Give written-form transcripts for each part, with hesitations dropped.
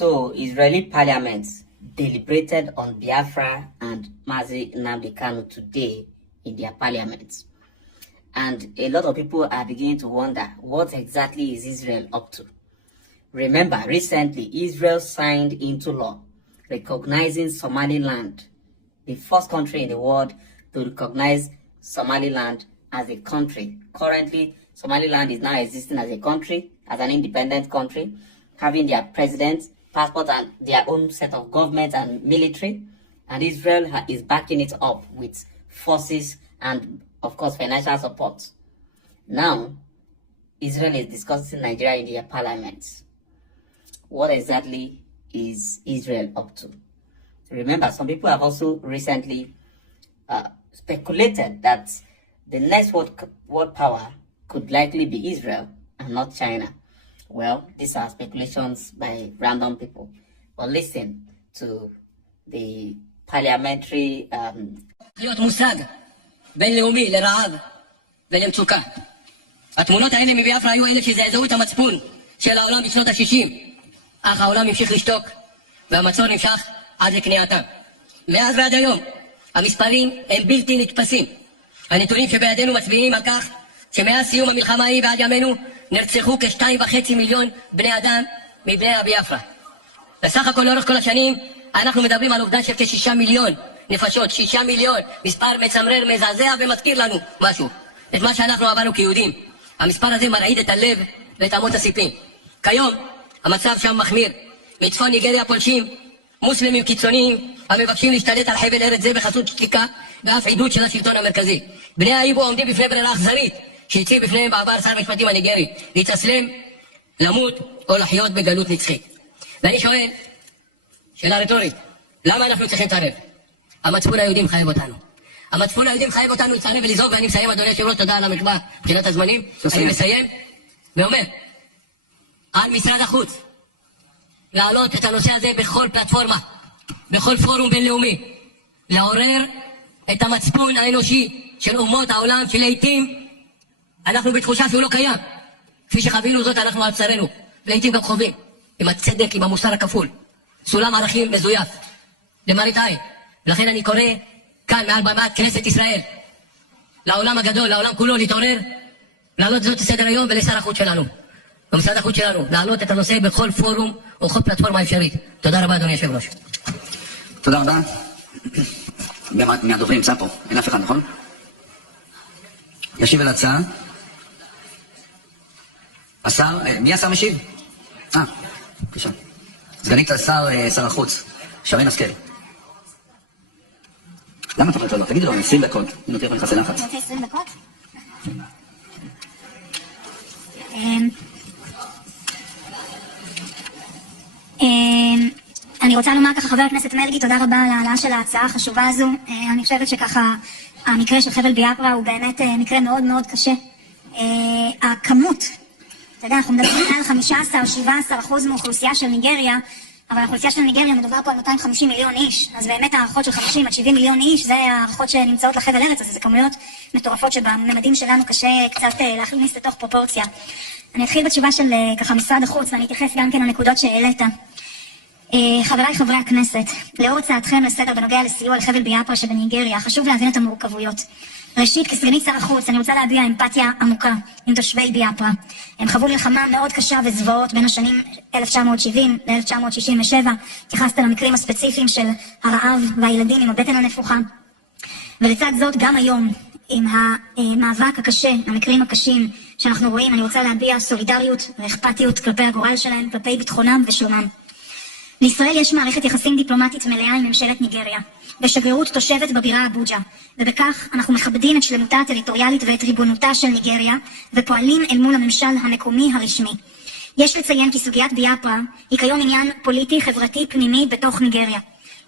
So, Israeli parliament deliberated on Biafra and Mazi Nnamdi Kanu today in their parliament. And a lot of people are beginning to wonder, what exactly is Israel up to? Remember, recently, Israel signed into law recognizing Somaliland, the first country in the world to recognize Somaliland as a country. Currently, Somaliland is now existing as a country, as an independent country, having their president, passport, and their own set of government and military. And Israel is backing it up with forces and, of course, financial support. Now, Israel is discussing Nigeria in their parliament. What exactly is Israel up to? Remember, some people have also recently speculated that the next world power could likely be Israel and not China. Well, these are speculations by random people. But listen to the parliamentary... להיות מושג בינלאומי לרעב ולמצוקה. התמונות האלה מביאפרה היו אלה שזעזעו את המצפון של העולם בשנות ה-60, אך העולם המשיך לשתוק והמצור נמשך עד לכניעתם. מאז ועד היום המספרים הם בלתי נתפסים. הנתונים שבידינו מצביעים על כך שמאז סיום המלחמה ההיא ועד ימינו נרצחו כ2.5 מיליון בני אדם מבני הביאפרה. בסך הכל לאורך כל השנים אנחנו מדברים על אובדן של כ6 מיליון נפשות, 6 מיליון, מספר מצמרר, מזעזע ומזכיר לנו משהו, את מה שאנחנו עברנו כיהודים. המספר הזה מרעיד את הלב ואת אמות הסיפים. כיום המצב שם מחמיר. מצפון ניגריה פולשים מוסלמים קיצוניים המבקשים להשתלט על חבל ארץ זה בחסות שתיקה ואף עידוד של השלטון המרכזי. בני האיבו עומדים בפני ברירה אכזרית שהציב בפניהם בעבר שר המשפטים הניגרי, להתאסלם, למות או לחיות בגלות נצחית. ואני שואל, שאלה רטורית, למה אנחנו צריכים להתערב? המצפון היהודים חייב אותנו. המצפון היהודים חייב אותנו להתערב ולזעוק, ואני מסיים, אדוני היושב-ראש, תודה על המחווה מבחינת הזמנים. אני מסיים ואומר, על משרד החוץ להעלות את הנושא הזה בכל פלטפורמה, בכל פורום בינלאומי, לעורר את המצפון האנושי של אומות העולם שלעיתים אנחנו בתחושה שהוא לא קיים. כפי שחווינו זאת אנחנו על בשרנו, ולעיתים גם חווים, עם הצדק, עם המוסר הכפול. סולם ערכים מזויף, למראית עין. ולכן אני קורא כאן מעל במת כנסת ישראל, לעולם הגדול, לעולם כולו, להתעורר, להעלות זאת לסדר היום ולשר החוץ שלנו. במשרד החוץ שלנו, להעלות את הנושא בכל פורום או כל פלטפורמה אפשרית. תודה רבה, אדוני יושב ראש. תודה רבה. מהדוברים נמצא פה, אין אף אחד, נכון? ישיב על הצעה. השר, מי השר משיב? בבקשה. סגנית השר, שר החוץ, שרן השכל. למה אתה אומרת לא? תגידי לו, 20 דקות. אם נותן לך נכנס ללחץ. 20 דקות? אני רוצה לומר ככה, חבר הכנסת מרגי, תודה רבה על העלאה של ההצעה החשובה הזו. אני חושבת שככה המקרה של חבל ביאפרה הוא באמת מקרה מאוד מאוד קשה. הכמות, אתה יודע, אנחנו מדברים על 15-17% מאוכלוסייה של ניגריה, אבל האוכלוסייה של ניגריה מדובר פה על 250 מיליון איש, אז באמת הערכות של 50 עד 70 מיליון איש, זה הערכות שנמצאות לחבל ארץ, אז זה כמויות מטורפות שבממדים שלנו קשה קצת להכניס לתוך פרופורציה. אני אתחיל בתשובה של ככה משרד החוץ, ואני אתייחס גם כן לנקודות שהעלית. חבריי חברי הכנסת, לאור הצעתכם לסדר בנוגע לסיוע לחבל ביאפרה שבניגריה, חשוב להבין את המורכבויות. ראשית, כסגנית שר החוץ, אני רוצה להביע אמפתיה עמוקה עם תושבי ביאפרה. הם חוו מלחמה מאוד קשה וזוועות בין השנים 1970 ל-1967. התייחסת למקרים הספציפיים של הרעב והילדים עם הבטן הנפוחה. ולצד זאת, גם היום, עם המאבק הקשה, המקרים הקשים שאנחנו רואים, אני רוצה להביע סולידריות ואכפתיות כלפי הגורל שלהם, כלפי ביטחונם ושלומם. לישראל יש מערכת יחסים דיפלומטית מלאה עם ממשלת ניגריה, ושגרירות תושבת בבירה אבוג'ה, ובכך אנחנו מכבדים את שלמותה הטריטוריאלית ואת ריבונותה של ניגריה, ופועלים אל מול הממשל המקומי הרשמי. יש לציין כי סוגיית ביאפרה היא כיום עניין פוליטי חברתי פנימי בתוך ניגריה.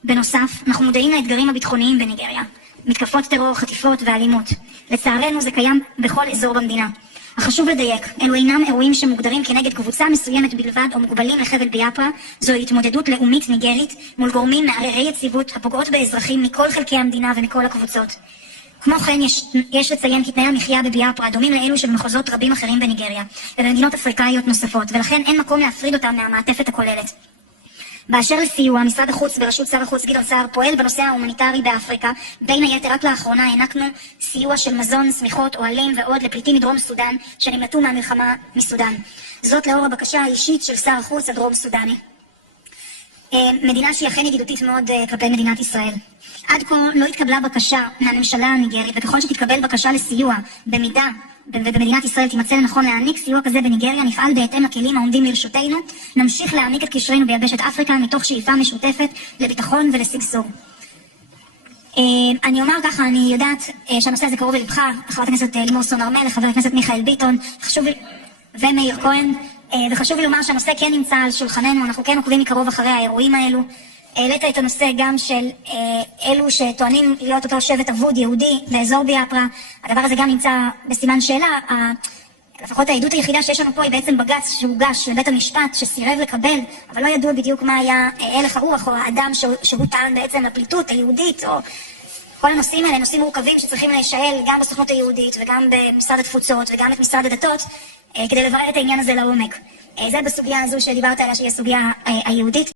בנוסף, אנחנו מודעים לאתגרים הביטחוניים בניגריה, מתקפות טרור, חטיפות ואלימות. לצערנו זה קיים בכל אזור במדינה. החשוב לדייק, אלו אינם אירועים שמוגדרים כנגד קבוצה מסוימת בלבד או מוגבלים לחבל ביאפרה, זו התמודדות לאומית ניגרית מול גורמים מערערי יציבות הפוגעות באזרחים מכל חלקי המדינה ומכל הקבוצות. כמו כן, יש לציין כי תנאי המחיה בביאפרה דומים לאלו שבמחוזות רבים אחרים בניגריה ובמדינות אפריקאיות נוספות, ולכן אין מקום להפריד אותם מהמעטפת הכוללת. באשר לסיוע, משרד החוץ בראשות שר החוץ גדעון סער פועל בנושא ההומניטרי באפריקה. בין היתר, רק לאחרונה הענקנו סיוע של מזון, סמיכות, אוהלים ועוד לפליטים מדרום סודן שנמלטו מהמלחמה מסודן. זאת לאור הבקשה האישית של שר החוץ הדרום סודני. מדינה שהיא אכן ידידותית מאוד כלפי מדינת ישראל. עד כה לא התקבלה בקשה מהממשלה הניגרית, וככל שתתקבל בקשה לסיוע במידה ובמדינת ישראל תימצא לנכון להעניק סיוע כזה בניגריה, נפעל בהתאם לכלים העומדים לרשותנו, נמשיך להעמיק את קשרינו ביבשת אפריקה מתוך שאיפה משותפת לביטחון ולשגשוג. אני אומר ככה, אני יודעת שהנושא הזה קרוב ללבך, חברת הכנסת לימור סון הר מלך, חבר הכנסת מיכאל ביטון, ומאיר כהן, וחשוב לי לומר שהנושא כן נמצא על שולחננו, אנחנו כן עוקבים מקרוב אחרי האירועים האלו. העלית את הנושא גם של אלו שטוענים להיות אותו שבט אבוד יהודי באזור ביאפרה. הדבר הזה גם נמצא בסימן שאלה. לפחות העדות היחידה שיש לנו פה היא בעצם בג"ץ שהוגש לבית המשפט שסירב לקבל, אבל לא ידוע בדיוק מה היה הלך הרוח או האדם שהוא טען בעצם לפליטות היהודית, או כל הנושאים האלה, נושאים מורכבים שצריכים להישאל גם בסוכנות היהודית וגם במשרד התפוצות וגם את משרד הדתות כדי לברר את העניין הזה לעומק. זה בסוגיה הזו שדיברת עליה שהיא הסוגיה היהודית.